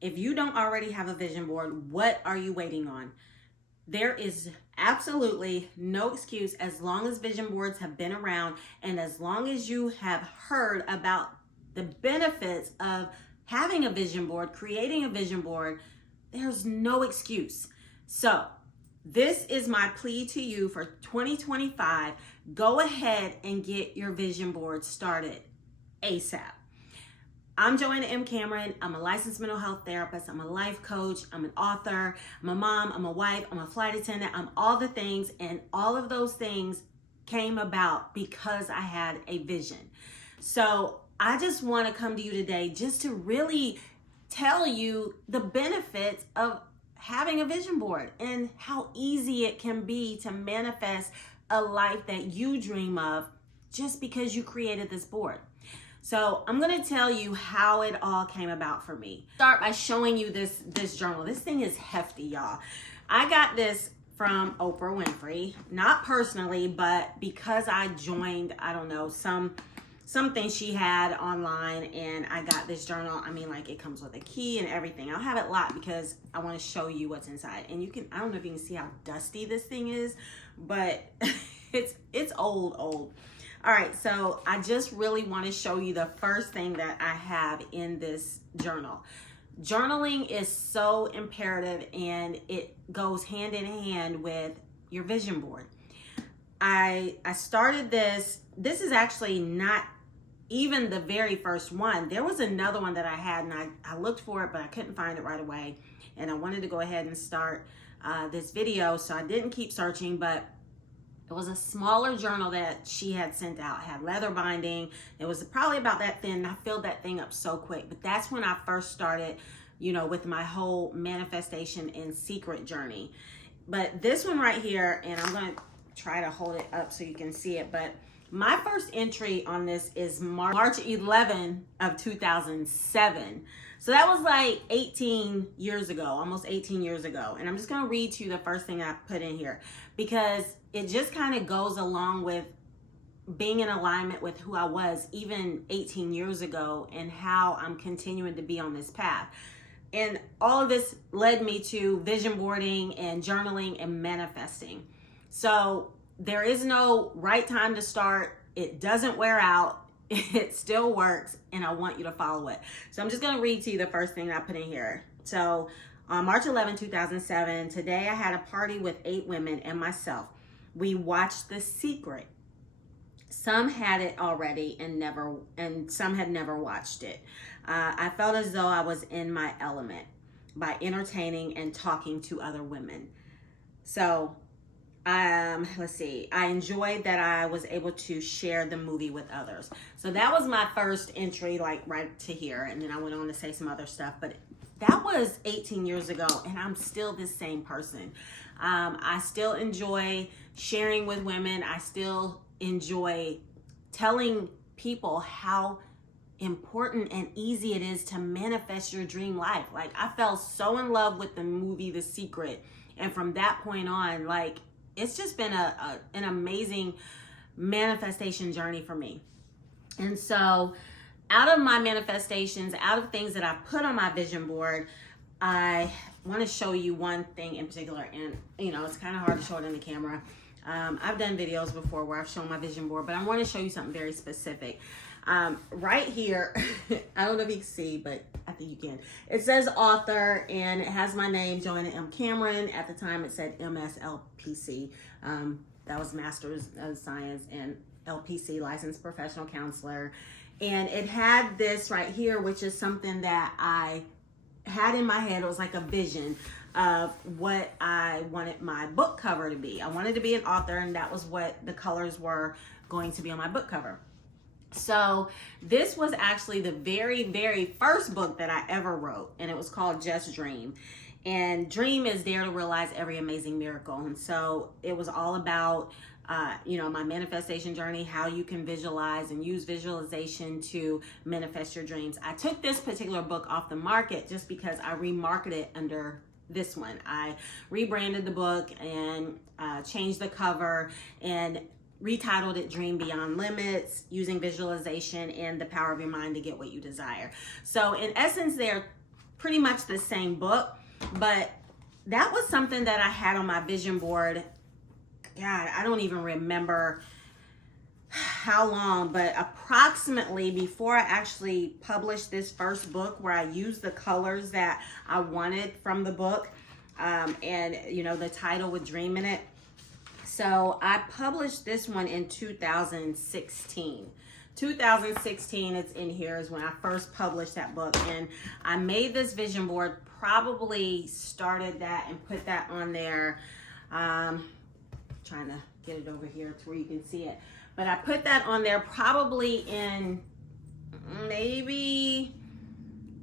If you don't already have a vision board, what are you waiting on? There is absolutely no excuse as long as vision boards have been around and as long as you have heard about the benefits of having a vision board, creating a vision board, there's no excuse. So this is my plea to you for 2025. Go ahead and get your vision board started ASAP. I'm Joanna M. Cameron. I'm a licensed mental health therapist. I'm a life coach. I'm an author. I'm a mom. I'm a wife. I'm a flight attendant. I'm all the things. And all of those things came about because I had a vision. So I just want to come to you today just to really tell you the benefits of having a vision board and how easy it can be to manifest a life that you dream of just because you created this board. So I'm going to tell you how it all came about for me. Start by showing you this journal. This thing is hefty, y'all. I got this from Oprah Winfrey, not personally, but because I joined, I don't know, something she had online, and I got this journal. I mean, like, it comes with a key and everything. I'll have it locked because I want to show you what's inside. And you can, I don't know if you can see how dusty this thing is, but it's old. All right, so I just really want to show you the first thing that I have in this journal. Journaling is so imperative and it goes hand in hand with your vision board. I started this is actually not even the very first one. There was another one that I had and I looked for it, but I couldn't find it right away. And I wanted to go ahead and start this video, so I didn't keep searching, but it was a smaller journal that she had sent out. It had leather binding. It was probably about that thin. I filled that thing up so quick. But that's when I first started, you know, with my whole manifestation in secret journey. But this one right here, and I'm going to try to hold it up so you can see it. But my first entry on this is March 11 of 2007. So that was like 18 years ago, almost 18 years ago. And I'm just going to read to you the first thing I put in here because it just kind of goes along with being in alignment with who I was even 18 years ago and how I'm continuing to be on this path. And all of this led me to vision boarding and journaling and manifesting. So there is no right time to start. It doesn't wear out. It still works, and I want you to follow it. So I'm just going to read to you the first thing I put in here. So on March 11, 2007, today I had a party with 8 women and myself. We watched The Secret. Some had it already and some had never watched it. I felt as though I was in my element by entertaining and talking to other women. So let's see. I enjoyed that I was able to share the movie with others. So that was my first entry, like right to here. And then I went on to say some other stuff, but that was 18 years ago and I'm still this same person. I still enjoy sharing with women. I still enjoy telling people how important and easy it is to manifest your dream life. Like, I fell so in love with the movie The Secret. And from that point on, like, it's just been an amazing manifestation journey for me. And so out of my manifestations, out of things that I put on my vision board, I want to show you one thing in particular. And, you know, it's kind of hard to show it in the camera. I've done videos before where I've shown my vision board, but I want to show you something very specific. Right here, I don't know if you can see, but I think you can. It says author, and it has my name, Joanna M. Cameron. At the time, it said MSLPC. That was Master's of Science and LPC, Licensed Professional Counselor. And it had this right here, which is something that I had in my head. It was like a vision of what I wanted my book cover to be. I wanted to be an author, and that was what the colors were going to be on my book cover. So this was actually the very, very first book that I ever wrote, and it was called Just Dream. And dream is dare to realize every amazing miracle. And so it was all about, you know, my manifestation journey, how you can visualize and use visualization to manifest your dreams. I took this particular book off the market just because I remarketed it under this one. I rebranded the book and changed the cover and retitled it Dream Beyond Limits, using visualization and the power of your mind to get what you desire. So in essence, there are pretty much the same book, but that was something that I had on my vision board. God, I don't even remember how long, but approximately before I actually published this first book, where I used the colors that I wanted from the book, and you know, the title with dream in it. So I published this one in 2016. 2016, it's in here, is when I first published that book. And I made this vision board, probably started that and put that on there. Trying to get it over here to where you can see it. But I put that on there probably in maybe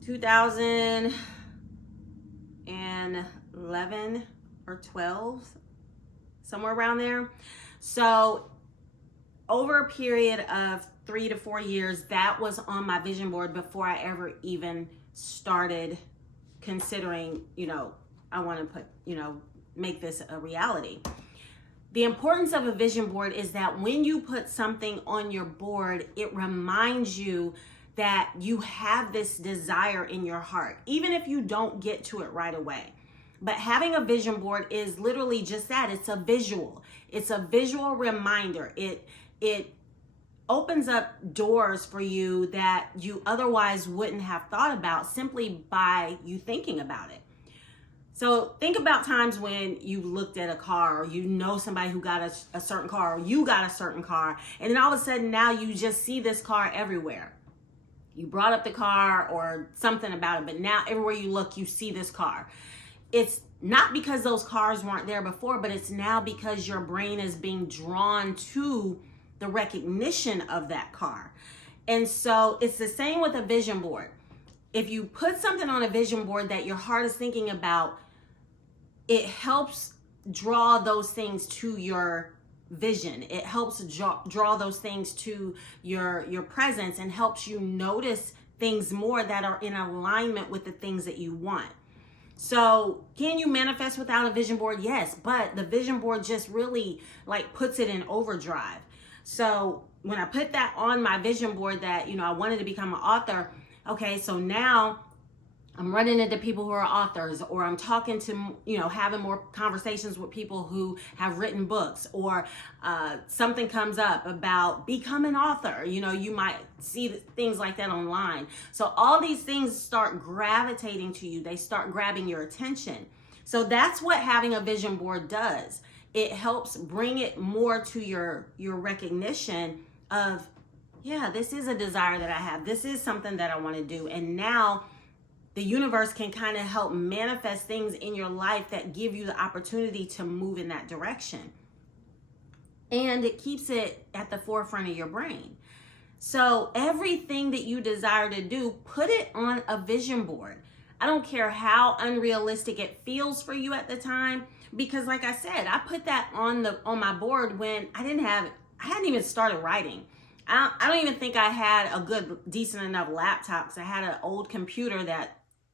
2011 or 12, somewhere around there. So over a period of 3 to 4 years, that was on my vision board before I ever even started considering, you know, I want to put, you know, make this a reality. The importance of a vision board is that when you put something on your board, it reminds you that you have this desire in your heart, even if you don't get to it right away. But having a vision board is literally just that. It's a visual. It's a visual reminder. It opens up doors for you that you otherwise wouldn't have thought about simply by you thinking about it. So think about times when you looked at a car, or you know somebody who got a certain car, or you got a certain car, and then all of a sudden now you just see this car everywhere. You brought up the car or something about it, but now everywhere you look, you see this car. It's not because those cars weren't there before, but it's now because your brain is being drawn to the recognition of that car. And so it's the same with a vision board. If you put something on a vision board that your heart is thinking about, it helps draw those things to your vision. It helps draw those things to your presence, and helps you notice things more that are in alignment with the things that you want. So can you manifest without a vision board? Yes, but the vision board just really like puts it in overdrive. So when I put that on my vision board that, you know, I wanted to become an author, okay, so now I'm running into people who are authors, or I'm talking to, you know, having more conversations with people who have written books, or something comes up about become an author. You know, you might see things like that online. So all these things start gravitating to you. They start grabbing your attention. So that's what having a vision board does. It helps bring it more to your recognition of, yeah, this is a desire that I have. This is something that I want to do. And now the universe can kind of help manifest things in your life that give you the opportunity to move in that direction. And it keeps it at the forefront of your brain. So everything that you desire to do, put it on a vision board. I don't care how unrealistic it feels for you at the time, because like I said, I put that on my board when I hadn't even started writing. I don't even think I had a good, decent enough laptop, because I had an old computer that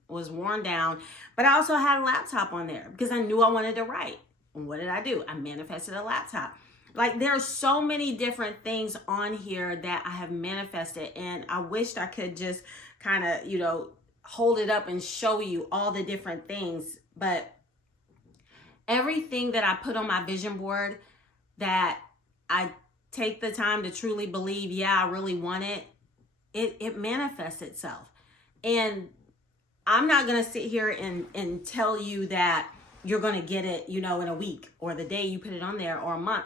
was worn down, but I also had a laptop on there because I knew I wanted to write. And what did I do? I manifested a laptop. Like, there are so many different things on here that I have manifested, and I wished I could just kind of, you know, hold it up and show you all the different things. But everything that I put on my vision board that I take the time to truly believe, yeah, I really want it manifests itself. And I'm not going to sit here and tell you that you're going to get it, you know, in a week, or the day you put it on there, or a month.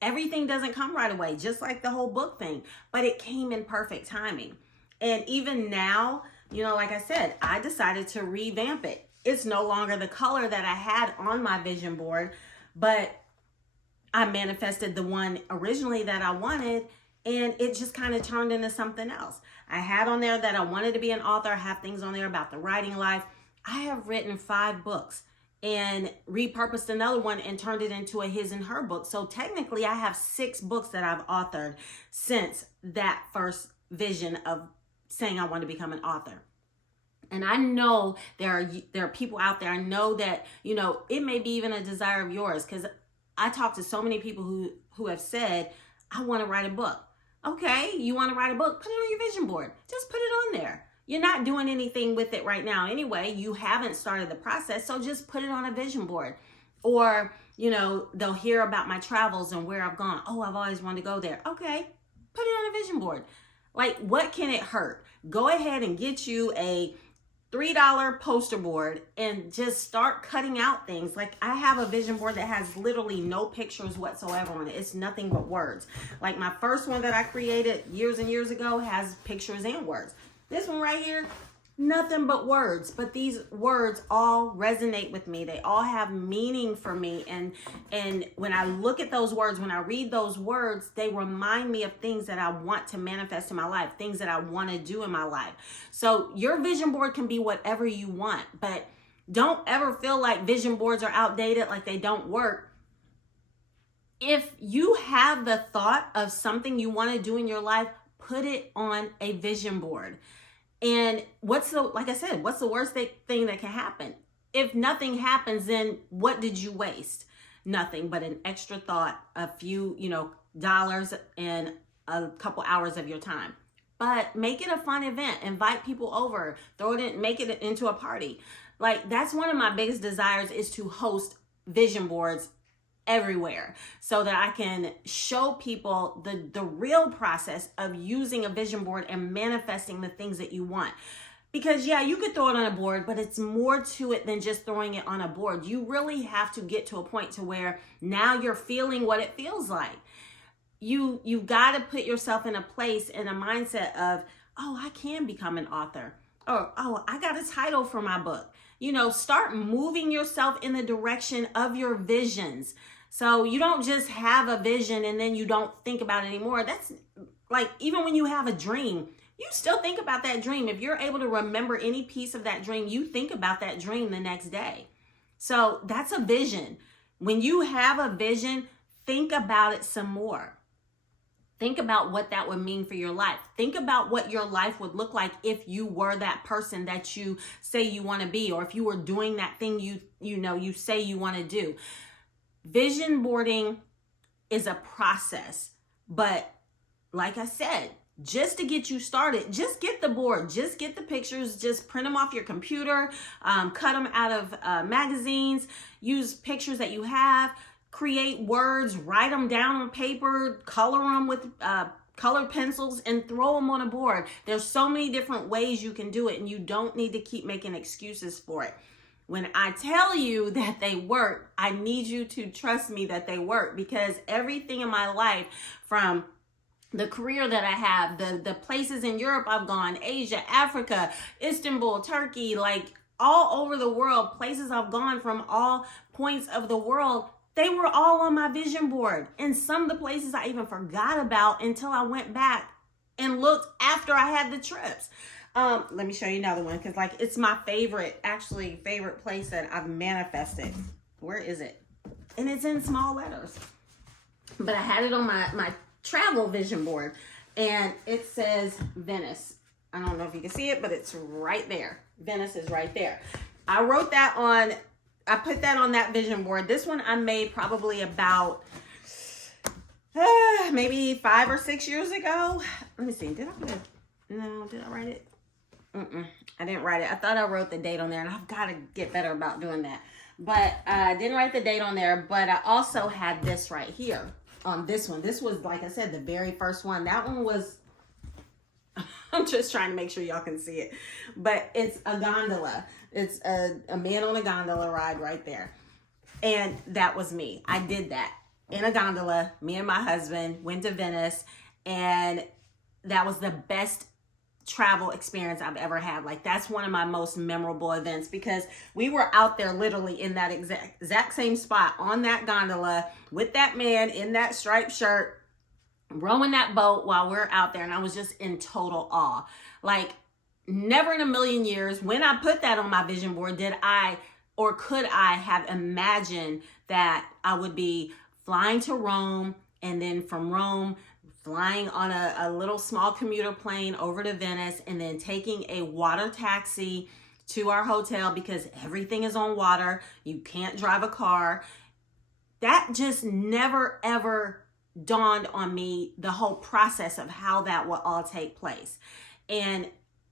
Everything doesn't come right away, just like the whole book thing, but it came in perfect timing. And even now, you know, like I said, I decided to revamp it. It's no longer the color that I had on my vision board, but I manifested the one originally that I wanted, and it just kind of turned into something else. I had on there that I wanted to be an author. I have things on there about the writing life. I have written 5 books and repurposed another one and turned it into a his and her book. So technically I have 6 books that I've authored since that first vision of saying I want to become an author. And I know there are people out there. I know that, you know, it may be even a desire of yours, because I talk to so many people who have said, I want to write a book. Okay, you want to write a book? Put it on your vision board. Just put it on there. You're not doing anything with it right now anyway. You haven't started the process, so just put it on a vision board. Or, they'll hear about my travels and where I've gone. Oh, I've always wanted to go there. Okay, put it on a vision board. Like, what can it hurt? Go ahead and get you a $3 poster board and just start cutting out things. Like, I have a vision board that has literally no pictures whatsoever on it. It's nothing but words. Like, my first one that I created years and years ago has pictures and words. This one right here, nothing but words, but these words all resonate with me. They all have meaning for me. And when I look at those words, when I read those words, they remind me of things that I want to manifest in my life, things that I want to do in my life. So your vision board can be whatever you want, but don't ever feel like vision boards are outdated, like they don't work. If you have the thought of something you want to do in your life, put it on a vision board. And like I said, what's the worst thing that can happen? If nothing happens, then what did you waste? Nothing but an extra thought, a few, dollars and a couple hours of your time. But make it a fun event. Invite people over. Throw it in, make it into a party. Like, that's one of my biggest desires, is to host vision boards everywhere, so that I can show people the real process of using a vision board and manifesting the things that you want. Because yeah, you could throw it on a board, but it's more to it than just throwing it on a board. You really have to get to a point to where now you're feeling what it feels like. You've got to put yourself in a place, in a mindset of, oh, I can become an author. Or, oh, I got a title for my book. Start moving yourself in the direction of your visions. So you don't just have a vision and then you don't think about it anymore. That's like, even when you have a dream, you still think about that dream. If you're able to remember any piece of that dream, you think about that dream the next day. So that's a vision. When you have a vision, think about it some more. Think about what that would mean for your life. Think about what your life would look like if you were that person that you say you want to be, or if you were doing that thing you say you want to do. Vision boarding is a process, but like I said, just to get you started, just get the board, just get the pictures, just print them off your computer, cut them out of magazines, use pictures that you have, create words, write them down on paper, color them with colored pencils, and throw them on a board. There's so many different ways you can do it, and you don't need to keep making excuses for it. When I tell you that they work, I need you to trust me that they work, because everything in my life, from the career that I have, the places in Europe I've gone, Asia, Africa, Istanbul, Turkey, like all over the world, places I've gone from all points of the world, they were all on my vision board. And some of the places I even forgot about until I went back and looked after I had the trips. Let me show you another one, because it's my favorite place that I've manifested. Where is it? And it's in small letters. But I had it on my travel vision board, and it says Venice. I don't know if you can see it, but it's right there. Venice is right there. I put that on that vision board. This one I made probably about maybe 5 or 6 years ago. Let me see. Did I write it? I didn't write it. I thought I wrote the date on there, and I've got to get better about doing that. But I didn't write the date on there, but I also had this right here on this one. This was, like I said, the very first one. That one was, I'm just trying to make sure y'all can see it, but it's a gondola. It's a man on a gondola ride right there. And that was me. I did that in a gondola. Me and my husband went to Venice, and that was the best travel experience I've ever had. Like, that's one of my most memorable events, because we were out there literally in that exact same spot on that gondola with that man in that striped shirt, rowing that boat while we're out there. And I was just in total awe. Like, never in a million years, when I put that on my vision board, did I or could I have imagined that I would be flying to Rome, and then from Rome flying on a little small commuter plane over to Venice, and then taking a water taxi to our hotel, because everything is on water. You can't drive a car. That just never, ever dawned on me, the whole process of how that will all take place. And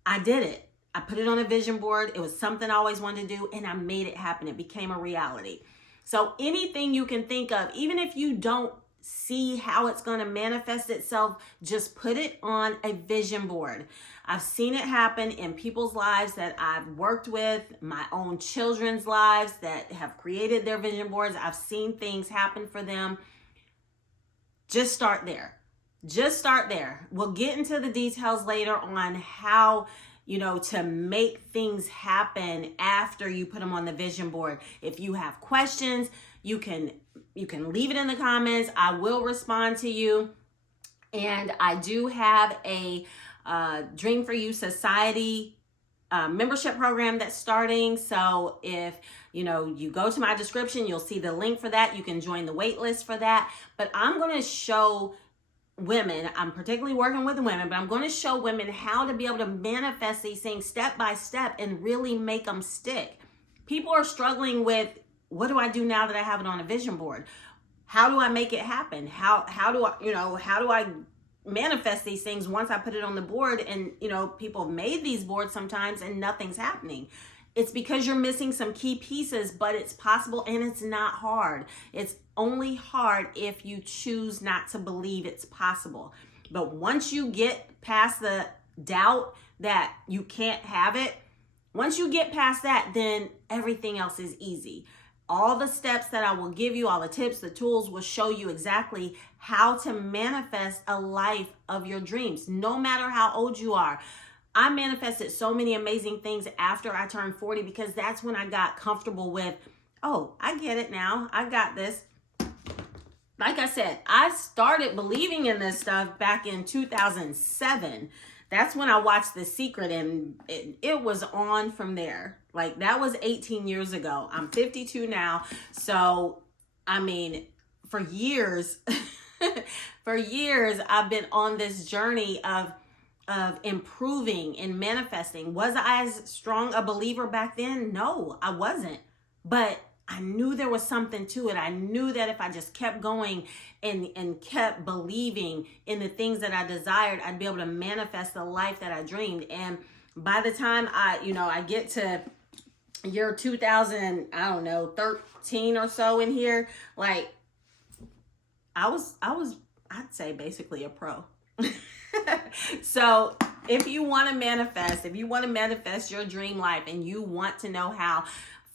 I did it. I put it on a vision board. It was something I always wanted to do, and I made it happen. It became a reality. So anything you can think of, even if you don't see how it's going to manifest itself, just put it on a vision board. I've seen it happen in people's lives that I've worked with, my own children's lives that have created their vision boards. I've seen things happen for them. Just start there. Just start there. We'll get into the details later on how, to make things happen after you put them on the vision board. If you have questions, you can leave it in the comments. I will respond to you. And I do have a Dream for You Society membership program that's starting. So if you go to my description, you'll see the link for that. You can join the wait list for that. But I'm going to show women, I'm particularly working with women, but I'm going to show women how to be able to manifest these things step by step and really make them stick. People are struggling with, what do I do now that I have it on a vision board? How do I make it happen? How do I manifest these things once I put it on the board? And people have made these boards sometimes and nothing's happening. It's because you're missing some key pieces, but it's possible and it's not hard. It's only hard if you choose not to believe it's possible. But once you get past the doubt that you can't have it, once you get past that, then everything else is easy. All the steps that I will give you, all the tips, the tools will show you exactly how to manifest a life of your dreams, no matter how old you are. I manifested so many amazing things after I turned 40 because that's when I got comfortable with, oh, I get it now. I got this. Like I said, I started believing in this stuff back in 2007. That's when I watched The Secret, and it was on from there. Like, that was 18 years ago. I'm 52 now. So, for years, I've been on this journey of improving and manifesting. Was I as strong a believer back then? No, I wasn't. But I knew there was something to it. I knew that if I just kept going and kept believing in the things that I desired, I'd be able to manifest the life that I dreamed. And by the time I get to year 2013 or so in here, like I was I'd say basically a pro. So if you want to manifest your dream life and you want to know how,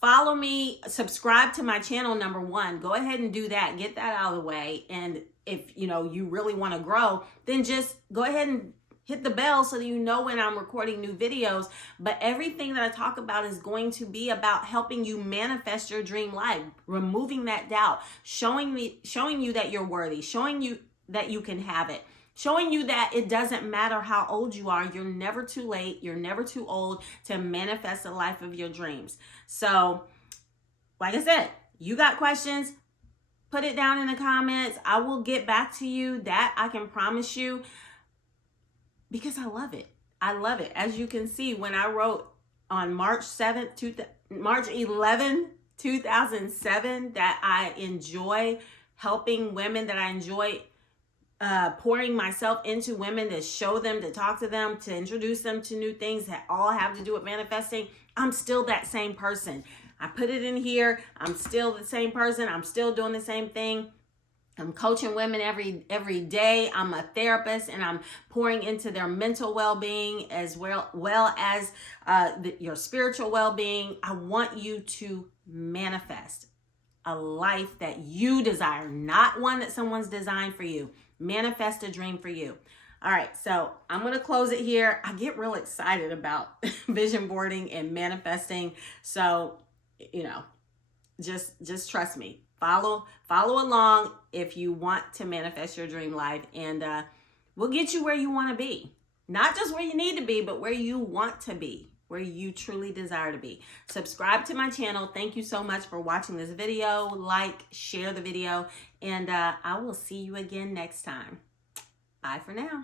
follow me, subscribe to my channel, number one. Go ahead and do that. Get that out of the way. And if you really want to grow, then just go ahead and hit the bell so that you know when I'm recording new videos. But everything that I talk about is going to be about helping you manifest your dream life, removing that doubt, showing you that you're worthy, showing you that you can have it. Showing you that it doesn't matter how old you are. You're never too late. You're never too old to manifest the life of your dreams. So, like I said, you got questions, put it down in the comments. I will get back to you. That I can promise you, because I love it. I love it. As you can see, when I wrote on March 11, 2007, that I enjoy helping women, that I enjoy pouring myself into women, to show them, to talk to them, to introduce them to new things that all have to do with manifesting, I'm still that same person. I put it in here. I'm still the same person. I'm still doing the same thing. I'm coaching women every day. I'm a therapist, and I'm pouring into their mental well-being as well as your spiritual well-being. I want you to manifest a life that you desire, not one that someone's designed for you. Manifest a dream for you. All right, so I'm going to close it here. I get real excited about vision boarding and manifesting. So, just trust me. Follow along if you want to manifest your dream life, and we'll get you where you want to be. Not just where you need to be, but where you want to be, where you truly desire to be. Subscribe to my channel. Thank you so much for watching this video. Like, share the video, and I will see you again next time. Bye for now.